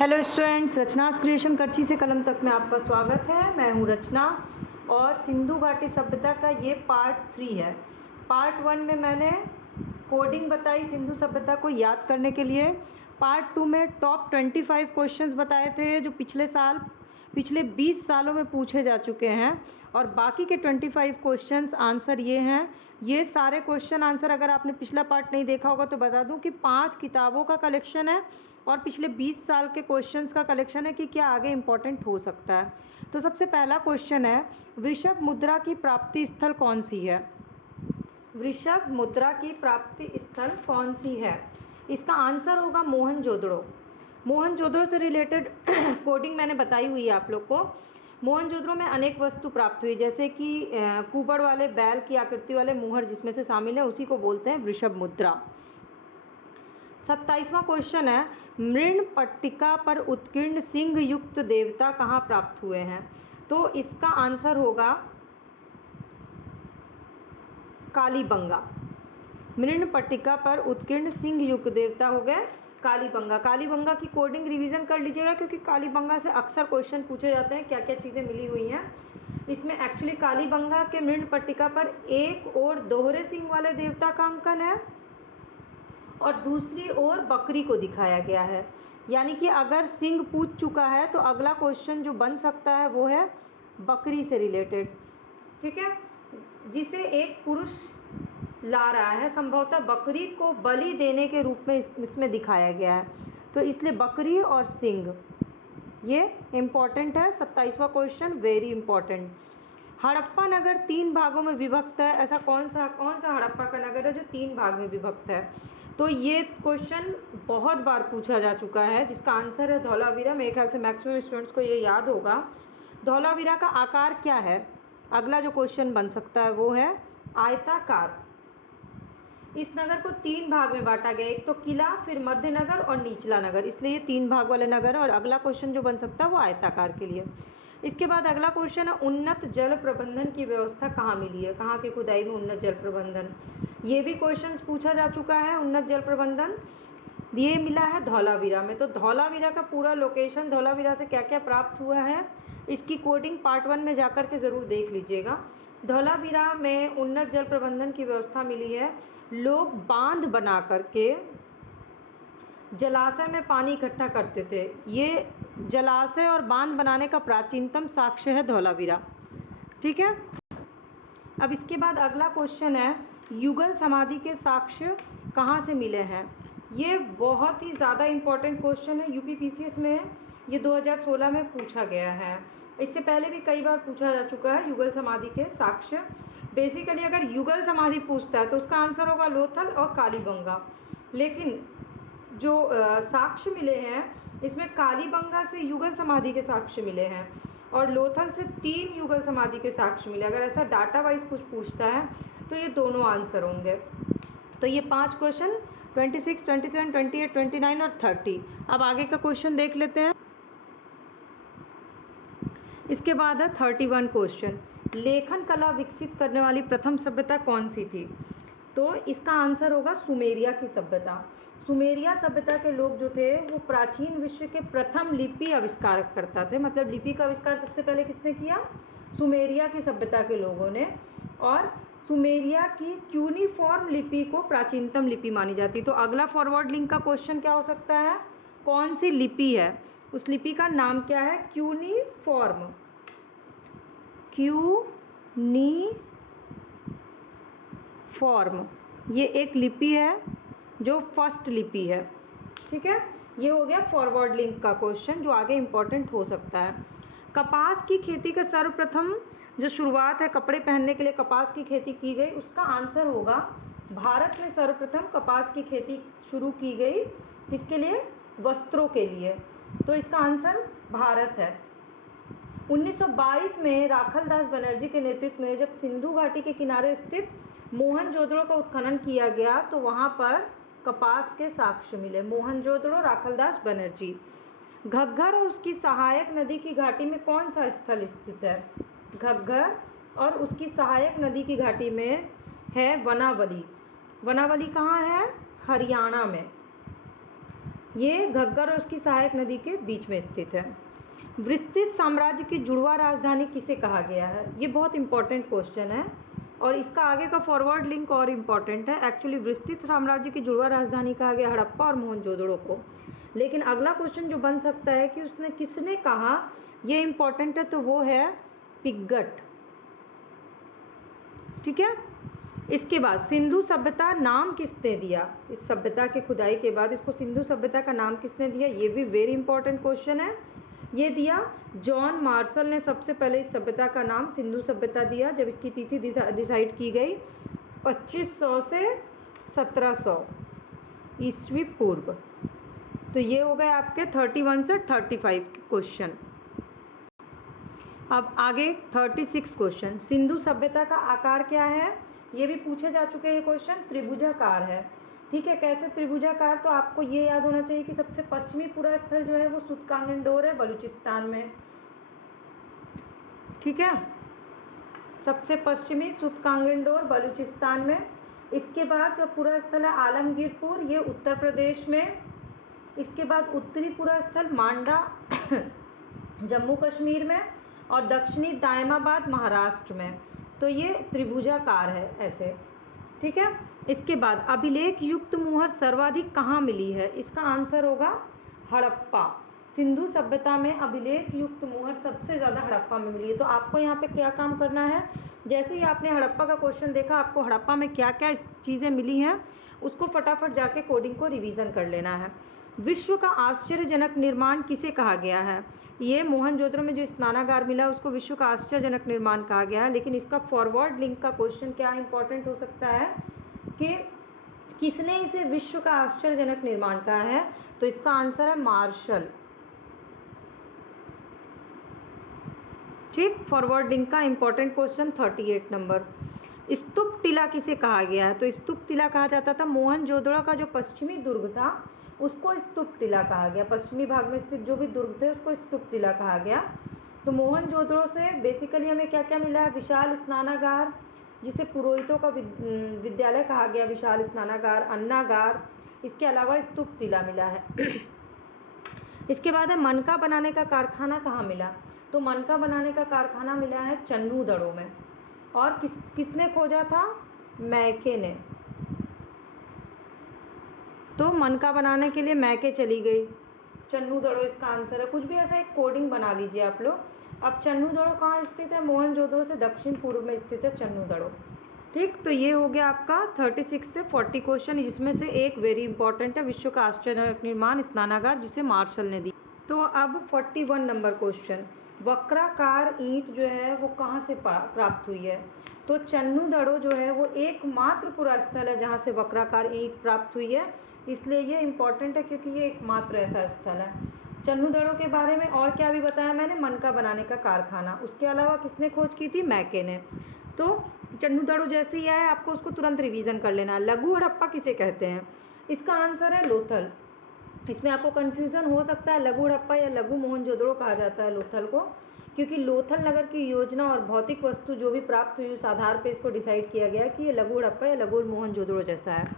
Hello students, रचनास creation करछी से कलम तक में आपका स्वागत है। मैं हूं रचना और सिंधु घाटी सभ्यता का ये पार्ट 3 है। पार्ट 1 में मैंने कोडिंग बताई सिंधु सभ्यता को याद करने के लिए। पार्ट 2 में टॉप 25 क्वेश्चंस बताए थे जो पिछले 20 सालों में पूछे जा चुके हैं, और बाकी के 25 क्वेश्चंस आंसर ये हैं। ये सारे क्वेश्चन आंसर अगर आपने पिछला पार्ट नहीं देखा होगा तो बता दूं कि 5 किताबों का कलेक्शन है और पिछले 20 साल के क्वेश्चंस का कलेक्शन है कि क्या आगे इम्पोर्टेंट हो सकता है। तो सबसे पहला क्वेश्चन है, वृषभ मुद्रा की प्राप्ति स्थल कौन सी है? वृषभ मुद्रा की प्राप्ति स्थल कौन सी है? इसका आंसर होगा मोहनजोदड़ो। मोहनजोदड़ो से रिलेटेड कोडिंग मैंने बताई हुई है आप लोग को। मोहनजोदड़ो में अनेक वस्तु प्राप्त हुई, जैसे कि कुबड़ वाले बैल की आकृति वाले मुहर जिसमें से शामिल है, उसी को बोलते हैं वृषभ मुद्रा। 27वां क्वेश्चन है, मृण पट्टिका पर उत्कीर्ण सिंह युक्त देवता कहाँ प्राप्त हुए हैं? तो इसका आंसर होगा कालीबंगा। मृण पट्टिका पर उत्कीर्ण सिंह युक्त देवता हो गए कालीबंगा। कालीबंगा की कोडिंग रिवीजन कर लीजिएगा, क्योंकि कालीबंगा से अक्सर क्वेश्चन पूछे जाते हैं क्या क्या चीज़ें मिली हुई हैं। इसमें एक्चुअली कालीबंगा के मृण पट्टिका पर एक और दोहरे सिंह वाले देवता का अंकन है और दूसरी ओर बकरी को दिखाया गया है। यानी कि अगर सिंह पूछ चुका है तो अगला क्वेश्चन जो बन सकता है वो है बकरी से रिलेटेड, ठीक है, जिसे एक पुरुष ला रहा है। संभवतः बकरी को बलि देने के रूप में इसमें दिखाया गया है, तो इसलिए बकरी और सिंह ये इम्पॉर्टेंट है। 27वां क्वेश्चन वेरी इम्पॉर्टेंट। हड़प्पा नगर 3 भागों में विभक्त है। ऐसा कौन सा हड़प्पा का नगर है जो 3 भाग में विभक्त है? तो ये क्वेश्चन बहुत बार पूछा जा चुका है, जिसका आंसर है धौलावीरा। मेरे ख्याल से मैक्सिमम स्टूडेंट्स को ये याद होगा। धौलावीरा का आकार क्या है? अगला जो क्वेश्चन बन सकता है वो है आयताकार। इस नगर को 3 भाग में बांटा गया, एक तो किला, फिर मध्य नगर और निचला नगर, इसलिए ये 3 भाग वाले नगर है। और अगला क्वेश्चन जो बन सकता है वो आयताकार के लिए। इसके बाद अगला क्वेश्चन है, उन्नत जल प्रबंधन की व्यवस्था कहाँ मिली है? कहाँ की खुदाई में उन्नत जल प्रबंधन? ये भी क्वेश्चन पूछा जा चुका है। उन्नत जल प्रबंधन ये मिला है धौलावीरा में। तो धौलावीरा का पूरा लोकेशन, धौलावीरा से क्या क्या प्राप्त हुआ है, इसकी कोडिंग पार्ट 1 में जाकर के ज़रूर देख लीजिएगा। धौलावीरा में उन्नत जल प्रबंधन की व्यवस्था मिली है। लोग बांध बना करके जलाशय में पानी इकट्ठा करते थे। ये जलाशय और बांध बनाने का प्राचीनतम साक्ष्य है धौलावीरा, ठीक है। अब इसके बाद अगला क्वेश्चन है, युगल समाधि के साक्ष्य कहाँ से मिले हैं? ये बहुत ही ज़्यादा इम्पोर्टेंट क्वेश्चन है, यूपीपीसीएस में ये 2016 में पूछा गया है। इससे पहले भी कई बार पूछा जा चुका है युगल समाधि के साक्ष्य। बेसिकली अगर युगल समाधि पूछता है तो उसका आंसर होगा लोथल और कालीबंगा। लेकिन जो साक्ष्य मिले हैं इसमें कालीबंगा से युगल समाधि के साक्ष्य मिले हैं और लोथल से 3 युगल समाधि के साक्ष्य मिले। अगर ऐसा डाटा वाइज कुछ पूछता है तो ये दोनों आंसर होंगे। तो ये 5 क्वेश्चन 26, 27, 28, 29 और 30। अब आगे का क्वेश्चन देख लेते हैं। इसके बाद है 31 क्वेश्चन, लेखन कला विकसित करने वाली प्रथम सभ्यता कौन सी थी? तो इसका आंसर होगा सुमेरिया की सभ्यता। सुमेरिया सभ्यता के लोग जो थे वो प्राचीन विश्व के प्रथम लिपि आविष्कार करता थे। मतलब लिपि का आविष्कार सबसे पहले किसने किया? सुमेरिया की सभ्यता के लोगों ने। और सुमेरिया की क्यूनिफॉर्म लिपि को प्राचीनतम लिपि मानी जाती। तो अगला फॉरवर्ड लिंक का क्वेश्चन क्या हो सकता है? कौन सी लिपि है? उस लिपि का नाम क्या है? क्यूनिफॉर्म। क्यूनिफॉर्म ये एक लिपि है जो फर्स्ट लिपि है, ठीक है। ये हो गया फॉरवर्ड लिंक का क्वेश्चन जो आगे इम्पोर्टेंट हो सकता है। कपास की खेती का सर्वप्रथम जो शुरुआत है कपड़े पहनने के लिए कपास की खेती की गई, उसका आंसर होगा भारत में सर्वप्रथम कपास की खेती शुरू की गई। किसके लिए? वस्त्रों के लिए। तो इसका आंसर भारत है। 1922 में राखलदास बनर्जी के नेतृत्व में जब सिंधु घाटी के किनारे स्थित मोहनजोदड़ो का उत्खनन किया गया तो वहाँ पर कपास के साक्ष्य मिले। मोहनजोदड़ो, राखलदास बनर्जी। घग्गर और उसकी सहायक नदी की घाटी में कौन सा स्थल स्थित है? घग्गर और उसकी सहायक नदी की घाटी में है वनावली। वनावली कहाँ है? हरियाणा में। ये घग्गर और उसकी सहायक नदी के बीच में स्थित है। विस्तृत साम्राज्य की जुड़वा राजधानी किसे कहा गया है? ये बहुत इंपॉर्टेंट क्वेश्चन है और इसका आगे का फॉरवर्ड लिंक और इम्पॉर्टेंट है। एक्चुअली विस्तृत साम्राज्य की जुड़वा राजधानी कहा गया हड़प्पा और मोहनजोदड़ो को। लेकिन अगला क्वेश्चन जो बन सकता है कि उसने किसने कहा, ये इम्पॉर्टेंट है, तो वो है पिग्गट। ठीक है। इसके बाद सिंधु सभ्यता नाम किसने दिया? इस सभ्यता के खुदाई के बाद इसको सिंधु सभ्यता का नाम किसने दिया? ये भी वेरी इंपॉर्टेंट क्वेश्चन है। ये दिया जॉन मार्शल ने सबसे पहले इस सभ्यता का नाम सिंधु सभ्यता दिया, जब इसकी तिथि डिसाइड की गई 2500 से 1700 ईस्वी पूर्व। तो ये हो गए आपके 31 से 35 क्वेश्चन। अब आगे 36 क्वेश्चन। सिंधु सभ्यता का आकार क्या है? ये भी पूछे जा चुके हैं ये क्वेश्चन। त्रिभुजाकार है। ठीक है, कैसे त्रिभुजाकार? तो आपको ये याद होना चाहिए कि सबसे पश्चिमी पूरा स्थल जो है वो सुतकांगनडोर है बलूचिस्तान में। ठीक है, सबसे पश्चिमी सुतकांगनडोर बलूचिस्तान में। इसके बाद जो पूरा स्थल है आलमगीरपुर, ये उत्तर प्रदेश में। इसके बाद उत्तरी पूरा स्थल मांडा जम्मू कश्मीर में, और दक्षिणी दायमाबाद महाराष्ट्र में। तो ये त्रिभुजाकार है ऐसे। ठीक है। इसके बाद अभिलेख युक्त मुहर सर्वाधिक कहाँ मिली है? इसका आंसर होगा हड़प्पा। सिंधु सभ्यता में अभिलेख युक्त मुहर सबसे ज़्यादा हड़प्पा में मिली है। तो आपको यहाँ पे क्या काम करना है, जैसे ही आपने हड़प्पा का क्वेश्चन देखा, आपको हड़प्पा में क्या क्या चीज़ें मिली हैं उसको फटाफट जाके कोडिंग को रिवीजन कर लेना है। विश्व का आश्चर्यजनक निर्माण किसे कहा गया है? ये मोहनजोदड़ो में जो स्नानागार मिला उसको विश्व का आश्चर्यजनक निर्माण कहा गया है। लेकिन इसका फॉरवर्ड लिंक का क्वेश्चन क्या इंपॉर्टेंट हो सकता है कि किसने इसे विश्व का आश्चर्यजनक निर्माण कहा है? तो इसका आंसर है मार्शल। ठीक, फॉरवर्ड लिंक का इंपॉर्टेंट क्वेश्चन 38 नंबर। स्तूप टीला किसे कहा गया है? तो स्तूप टीला कहा जाता था मोहनजोदड़ो का जो पश्चिमी दुर्ग था उसको स्तूप टीला कहा गया। पश्चिमी भाग में स्थित जो भी दुर्ग थे उसको स्तूप टीला कहा गया। तो मोहनजोदड़ो से बेसिकली हमें क्या क्या मिला है? विशाल स्नानागार, जिसे पुरोहितों का विद्यालय कहा गया, विशाल स्नानागार, अन्नागार। इसके अलावा स्तूप टीला मिला है। इसके बाद है मनका बनाने का कारखाना कहाँ मिला? तो मनका बनाने का कारखाना मिला है चन्नूदड़ो में। और किसने खोजा था? मैके ने। तो मनका बनाने के लिए मैके चली गई। चन्नूदड़ो इसका आंसर है। कुछ भी ऐसा एक कोडिंग बना लीजिए आप लोग। अब चन्नूदड़ो कहाँ स्थित है? मोहनजोदड़ो से दक्षिण पूर्व में स्थित है चन्नूदड़ो। ठीक, तो ये हो गया आपका 36 से 40 क्वेश्चन, जिसमें से एक वेरी इंपॉर्टेंट है, विश्व का आश्चर्यजनक निर्माण स्नानागार, जिसे मार्शल ने दी। तो अब 41 नंबर क्वेश्चन। वक्राकार ईंट जो है वो कहाँ से प्राप्त हुई है? तो चन्नूदड़ो जो है वो एकमात्र पूरा स्थल है जहाँ से वक्राकार ईंट प्राप्त हुई है, इसलिए ये इम्पॉर्टेंट है क्योंकि ये एकमात्र ऐसा स्थल है। चन्नूदड़ो के बारे में और क्या भी बताया मैंने? मनका बनाने का कारखाना। उसके अलावा किसने खोज की थी? मैके ने। तो चन्नूदड़ो जैसे ही आए आपको उसको तुरंत रिवीजन कर लेना है। लघु हड़प्पा किसे कहते हैं? इसका आंसर है लोथल। इसमें आपको कन्फ्यूज़न हो सकता है, लघु हड़प्पा या लघु मोहनजोदड़ो कहा जाता है लोथल को, क्योंकि लोथल नगर की योजना और भौतिक वस्तु जो भी प्राप्त हुई उस आधार पर इसको डिसाइड किया गया कि ये लघु हड़प्पा या लघु मोहनजोदड़ो जैसा है।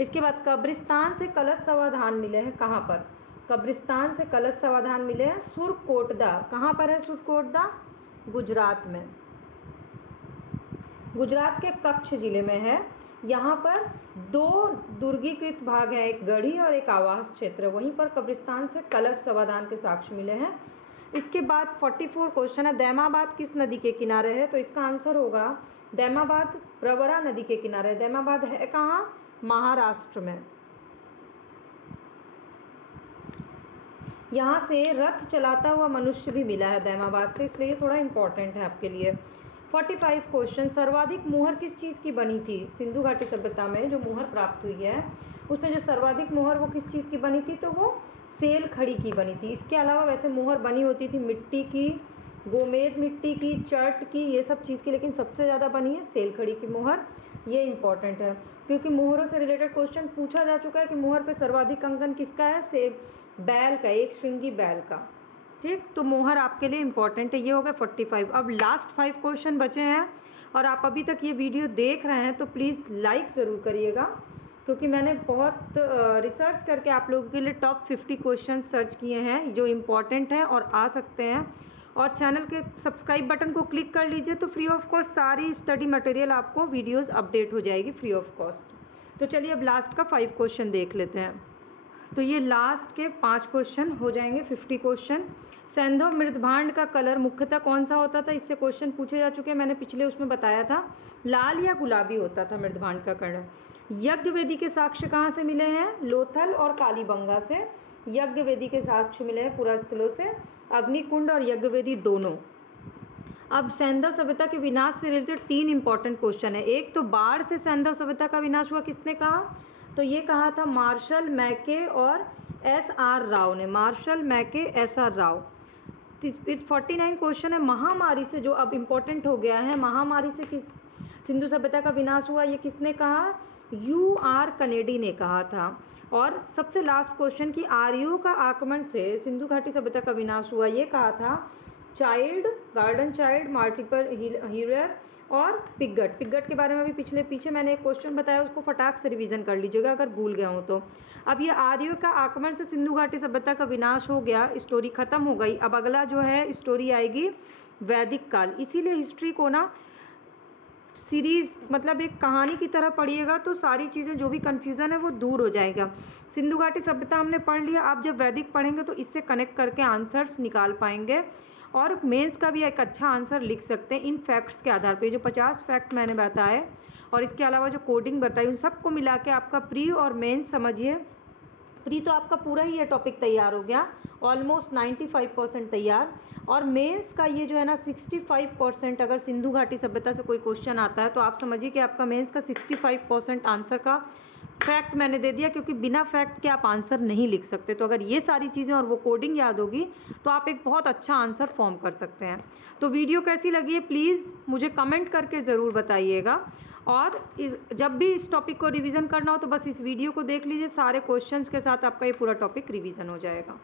इसके बाद कब्रिस्तान से कलश समाधान मिले हैं कहाँ पर? कब्रिस्तान से कलश समाधान मिले हैं सुरकोटदा। कहाँ पर है सुरकोटदा? गुजरात में। गुजरात के कच्छ जिले में है। यहाँ पर 2 दुर्गीकृत भाग हैं, एक गढ़ी और एक आवास क्षेत्र। वहीं पर कब्रिस्तान से कलश समाधान के साक्ष्य मिले हैं। इसके बाद 44 क्वेश्चन है, दैमाबाद किस नदी के किनारे है? तो इसका आंसर होगा दैमाबाद प्रवरा नदी के किनारे। दैमाबाद है कहाँ? महाराष्ट्र में। यहाँ से रथ चलाता हुआ मनुष्य भी मिला है दैमाबाद से, इसलिए ये थोड़ा इम्पोर्टेंट है आपके लिए। 45 क्वेश्चन। सर्वाधिक मुहर किस चीज़ की बनी थी? सिंधु घाटी सभ्यता में जो मुहर प्राप्त हुई है उसमें जो सर्वाधिक मुहर वो किस चीज़ की बनी थी? तो वो सेल खड़ी की बनी थी। इसके अलावा वैसे मुहर बनी होती थी मिट्टी की, गोमेद मिट्टी की, चर्ट की, ये सब चीज़ की, लेकिन सबसे ज़्यादा बनी है सेल खड़ी की मुहर। ये इंपॉर्टेंट है क्योंकि मुहरों से रिलेटेड क्वेश्चन पूछा जा चुका है कि मुहर पे सर्वाधिक अंकन किसका है? से बैल का, एक श्रृंगी बैल का। ठीक, तो मुहर आपके लिए इंपॉर्टेंट है। ये हो गया 45। अब लास्ट 5 क्वेश्चन बचे हैं और आप अभी तक ये वीडियो देख रहे हैं तो प्लीज़ लाइक ज़रूर करिएगा क्योंकि मैंने बहुत रिसर्च करके आप लोगों के लिए टॉप 50 क्वेश्चन सर्च किए हैं जो इम्पॉर्टेंट हैं और आ सकते हैं। और चैनल के सब्सक्राइब बटन को क्लिक कर लीजिए तो फ्री ऑफ कॉस्ट सारी स्टडी मटेरियल आपको वीडियोस अपडेट हो जाएगी फ्री ऑफ कॉस्ट। तो चलिए अब लास्ट का 5 क्वेश्चन देख लेते हैं। तो ये लास्ट के 5 क्वेश्चन हो जाएंगे 50 क्वेश्चन। सैंधव मृदभांड का कलर मुख्यतः कौन सा होता था, इससे क्वेश्चन पूछे जा चुके हैं, मैंने पिछले उसमें बताया था, लाल या गुलाबी होता था मृदभांड का कलर। यज्ञवेदी के साक्ष्य कहाँ से मिले हैं, लोथल और कालीबंगा से यज्ञवेदी के साक्ष्य मिले हैं पुरास्थलों से, अग्निकुंड और यज्ञवेदी दोनों। अब सैंधव सभ्यता के विनाश से रिलेटेड 3 इंपॉर्टेंट क्वेश्चन है। एक तो बाढ़ से सैंधव सभ्यता का विनाश हुआ, किसने कहा, तो ये कहा था मार्शल मैके और SR राव ने, मार्शल मैके SR राव। 49 क्वेश्चन है महामारी से, जो अब इम्पोर्टेंट हो गया है, महामारी से किस सिंधु सभ्यता का विनाश हुआ, ये किसने कहा, UR कनेडी ने कहा था। और सबसे लास्ट क्वेश्चन कि आर्यों का आक्रमण से सिंधु घाटी सभ्यता का विनाश हुआ, ये कहा था चाइल्ड, गार्डन चाइल्ड, मार्टिपल हीरर और पिगट। पिगट के बारे में भी पीछे मैंने एक क्वेश्चन बताया, उसको फटाक से रिवीजन कर लीजिएगा अगर भूल गया हो तो। अब ये आर्यों का आक्रमण से सिंधु घाटी सभ्यता का विनाश हो गया, स्टोरी खत्म हो गई। अब अगला जो है स्टोरी आएगी वैदिक काल। इसीलिए हिस्ट्री को ना सीरीज़ मतलब एक कहानी की तरह पढ़िएगा तो सारी चीज़ें जो भी कन्फ्यूज़न है वो दूर हो जाएगा। सिंधु घाटी सभ्यता हमने पढ़ लिया, आप जब वैदिक पढ़ेंगे तो इससे कनेक्ट करके आंसर्स निकाल पाएंगे और मेंस का भी एक अच्छा आंसर लिख सकते हैं इन फैक्ट्स के आधार पे। जो 50 फैक्ट मैंने बताए और इसके अलावा जो कोडिंग बताई, उन सबको मिला के आपका प्री और मेंस समझिए, प्री तो आपका पूरा ही ये टॉपिक तैयार हो गया, ऑलमोस्ट 95% तैयार। और मेंस का ये जो है ना 65%, अगर सिंधु घाटी सभ्यता से कोई क्वेश्चन आता है तो आप समझिए कि आपका मेंस का 65% आंसर का फैक्ट मैंने दे दिया, क्योंकि बिना फैक्ट के आप आंसर नहीं लिख सकते। तो अगर ये सारी चीज़ें और वो कोडिंग याद होगी तो आप एक बहुत अच्छा आंसर फॉर्म कर सकते हैं। तो वीडियो कैसी लगी है प्लीज़ मुझे कमेंट करके ज़रूर बताइएगा। और जब भी इस टॉपिक को रिवीजन करना हो तो बस इस वीडियो को देख लीजिए, सारे क्वेश्चंस के साथ आपका ये पूरा टॉपिक रिवीजन हो जाएगा।